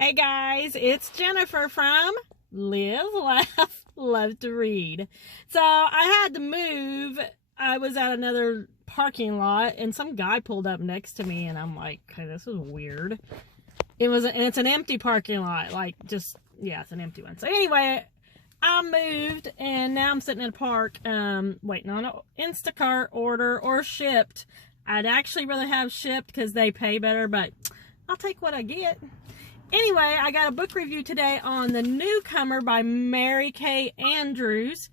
Hey guys, it's Jennifer from Live, Laugh, Love to Read. So I had to move. I was at another parking lot and some guy pulled up next to me and I'm like, okay, this is weird. It's an empty parking lot. It's an empty one. So anyway, I moved and now I'm sitting in a park waiting on an Instacart order or shipped. I'd actually rather have shipped because they pay better, but I'll take what I get. Anyway, I got a book review today on The Newcomer by Mary Kay Andrews.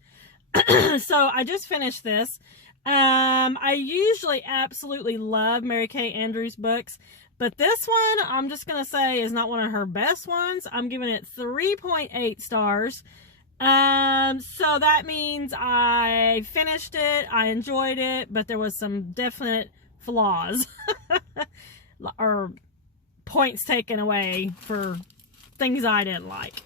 So I just finished this. I usually absolutely love Mary Kay Andrews books, but this one I'm just going to say is not one of her best ones. I'm giving it 3.8 stars. So that means I finished it, I enjoyed it, but there was some definite flaws. Or points taken away for things I didn't like.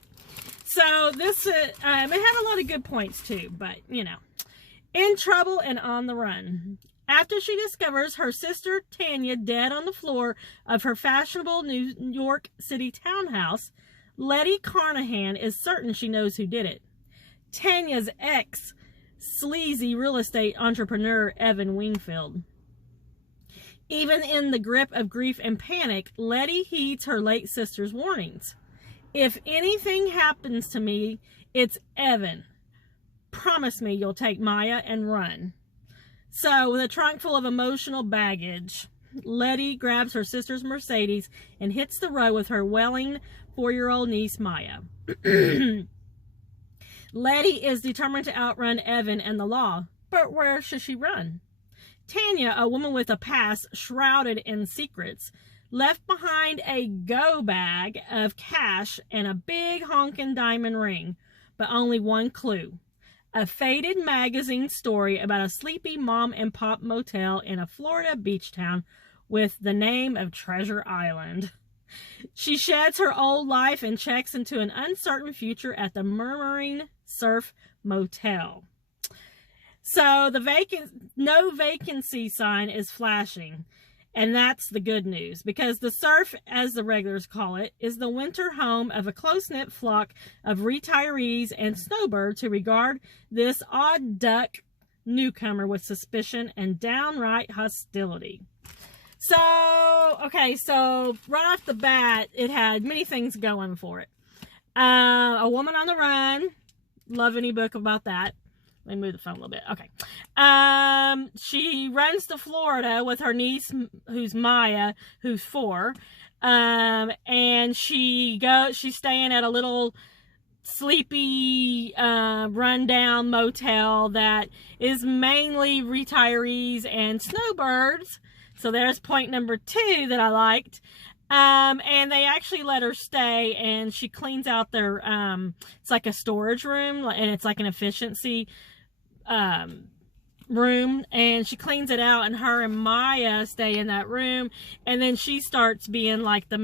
So this, it had a lot of good points too, but you know. In trouble and on the run. After she discovers her sister Tanya dead on the floor of her fashionable New York City townhouse, Letty Carnahan is certain she knows who did it. Tanya's ex, sleazy real estate entrepreneur Evan Wingfield. Even in the grip of grief and panic, Letty heeds her late sister's warnings. If anything happens to me, it's Evan. Promise me you'll take Maya and run. So, with a trunk full of emotional baggage, Letty grabs her sister's Mercedes and hits the road with her welling 4-year-old niece Maya. Letty is determined to outrun Evan and the law, but where should she run? Tanya, a woman with a past shrouded in secrets, left behind a go bag of cash and a big honking diamond ring, but only one clue. A faded magazine story about a sleepy mom and pop motel in a Florida beach town with the name of Treasure Island. She sheds her old life and checks into an uncertain future at the Murmuring Surf Motel. So the no vacancy sign is flashing, and that's the good news, because the surf, as the regulars call it, is the winter home of a close-knit flock of retirees and snowbirds who regard this odd duck newcomer with suspicion and downright hostility. So right off the bat, it had many things going for it. A woman on the run. Love any book about that. Let me move the phone a little bit. Okay. She runs to Florida with her niece, who's Maya, who's 4. And she's staying at a little sleepy, rundown motel that is mainly retirees and snowbirds. So there's point number 2 that I liked. And they actually let her stay, and she cleans out their, it's like a storage room, and it's like an efficiency, room, and she cleans it out, and her and Maya stay in that room, and then she starts being like the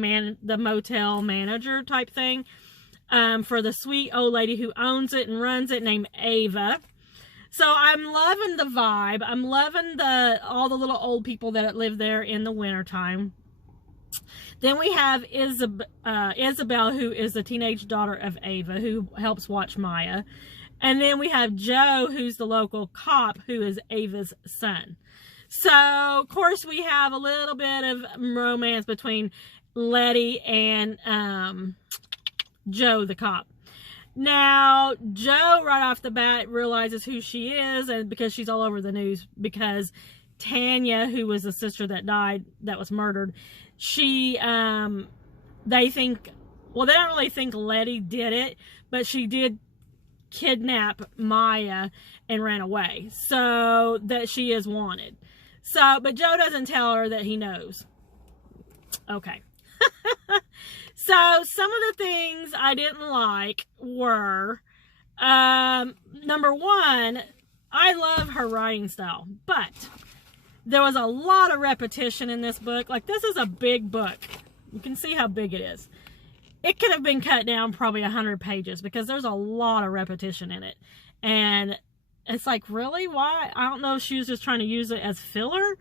motel manager type thing, for the sweet old lady who owns it and runs it, named Ava. So I'm loving the vibe. I'm loving all the little old people that live there in the wintertime. Then we have Isabel, who is the teenage daughter of Ava, who helps watch Maya. And then we have Joe, who's the local cop, who is Ava's son. So, of course, we have a little bit of romance between Letty and Joe, the cop. Now, Joe, right off the bat, realizes who she is, and because she's all over the news, because Tanya, who was the sister that died, that was murdered, they don't really think Letty did it, but she did kidnap Maya and ran away, so that she is wanted. So, but Joe doesn't tell her that he knows. Okay. So, some of the things I didn't like were, number 1, I love her writing style, but there was a lot of repetition in this book. Like, this is a big book. You can see how big it is. It could have been cut down probably 100 pages because there's a lot of repetition in it. And it's like, really? Why? I don't know if she was just trying to use it as filler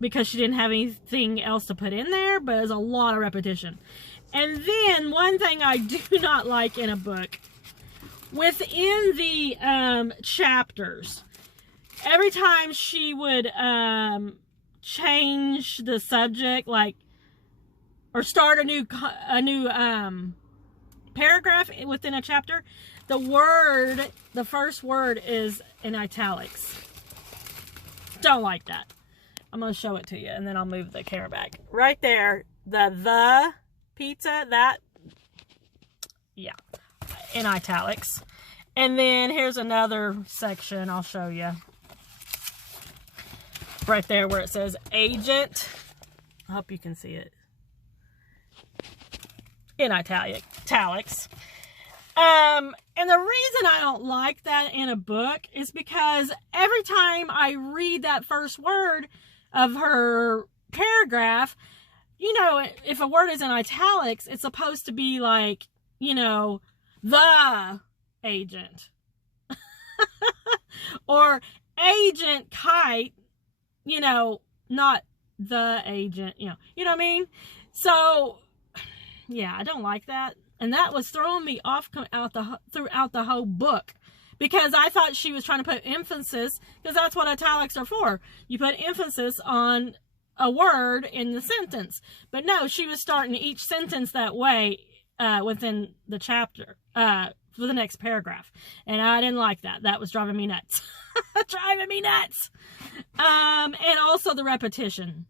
because she didn't have anything else to put in there, but there's a lot of repetition. And then one thing I do not like in a book, within the chapters, every time she would change the subject, like, or start a new paragraph within a chapter, the first word is in italics. Don't like that. I'm going to show it to you, and then I'll move the camera back. Right there, the pizza, that, yeah, in italics. And then here's another section I'll show you. Right there where it says agent. I hope you can see it. In italics. And the reason I don't like that in a book is because every time I read that first word of her paragraph, you know, if a word is in italics, it's supposed to be like, you know, the agent. Or Agent Kite, you know, not the agent, you know what I mean? So, yeah, I don't like that. And that was throwing me off throughout the whole book, because I thought she was trying to put emphasis, because that's what italics are for. You put emphasis on a word in the sentence. But no, she was starting each sentence that way within the chapter, for the next paragraph. And I didn't like that. That was driving me nuts. Driving me nuts. And also the repetition.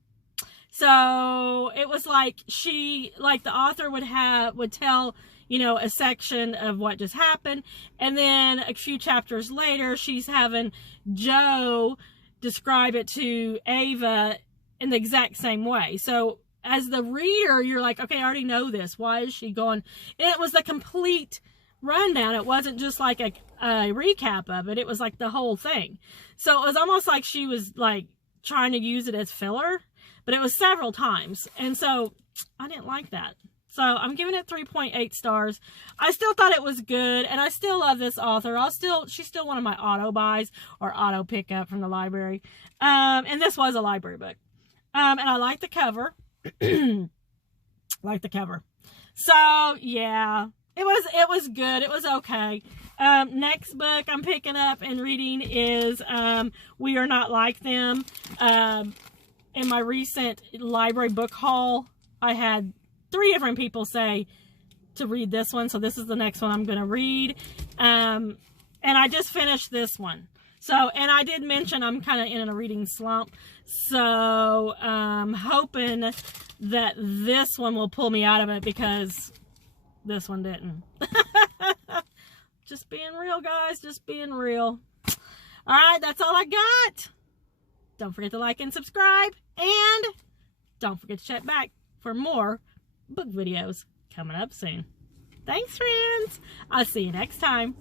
So it was like the author would tell, you know, a section of what just happened. And then a few chapters later, she's having Joe describe it to Ava in the exact same way. So as the reader, you're like, okay, I already know this. Why is she going? And it was the complete rundown. It wasn't just like a recap of it. It was like the whole thing. So it was almost like she was like trying to use it as filler. But it was several times. And so I didn't like that. So I'm giving it 3.8 stars. I still thought it was good. And I still love this author. She's still one of my auto buys or auto pickup from the library. And this was a library book. And I like the cover. Like the cover. So yeah, it was good. It was okay. Next book I'm picking up and reading is We Are Not Like Them. In my recent library book haul, I had 3 different people say to read this one. So this is the next one I'm going to read. And I just finished this one. So, and I did mention I'm kind of in a reading slump. So, hoping that this one will pull me out of it, because this one didn't. Just being real, guys. Just being real. All right, that's all I got. Don't forget to like and subscribe. And don't forget to check back for more book videos coming up soon. Thanks, friends. I'll see you next time.